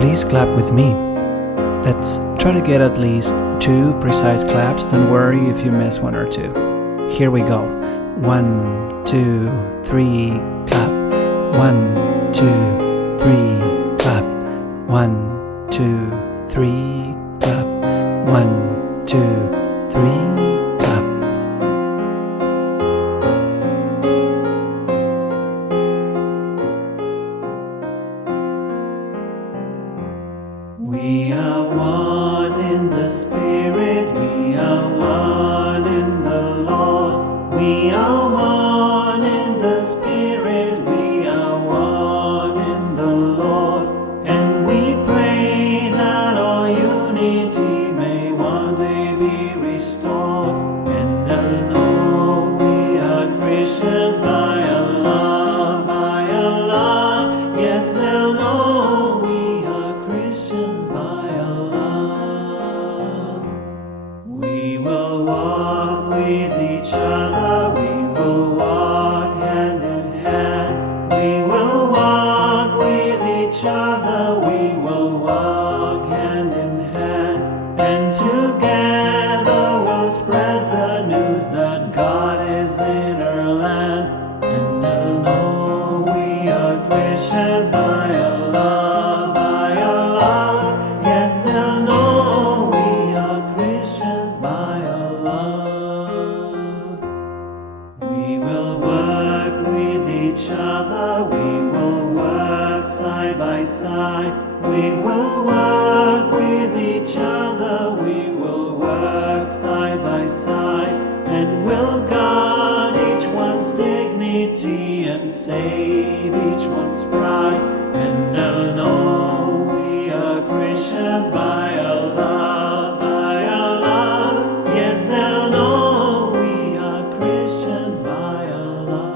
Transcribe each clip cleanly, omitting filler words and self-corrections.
Please clap with me. Let's try to get at least 2 precise claps. Don't worry if you miss 1 or 2. Here we go. 1, 2, 3, clap. 1, 2, 3, clap. 1, 2, 3, clap. 1, 2, 3, clap. We are one in the Spirit, we are one in the Lord. We are one in the Spirit, we are one in the Lord. And we pray that our unity may one day be restored. And they'll know we are Christians by Allah, by Allah. Yes, they'll know we are Christians by Allah. We will walk with each other, we will walk hand in hand. We will walk with each other, we will walk hand in hand. And together we'll spread the news that God is in our land. And they'll know we are Christians by Allah, by Allah. Yes, they'll know we are Christians by Allah. We will work with each other, we will work side by side. We will work with each other, we will work side by side. And we'll guard each one's dignity and save each one's pride. And they'll know we are Christians by Allah, by Allah. Yes, they'll know we are Christians by Allah.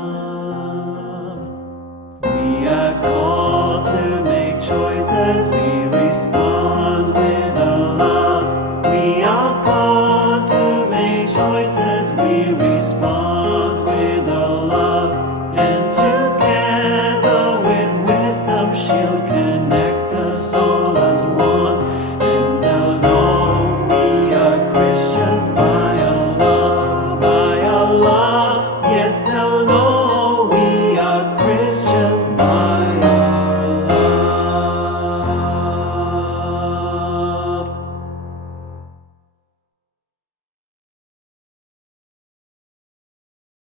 We are called to make choices, we respond with our love. We are called to make choices, we respond with our love. And together with wisdom she'll connect us all as one. And they'll know we are Christians by Allah, by Allah. Yes, they'll know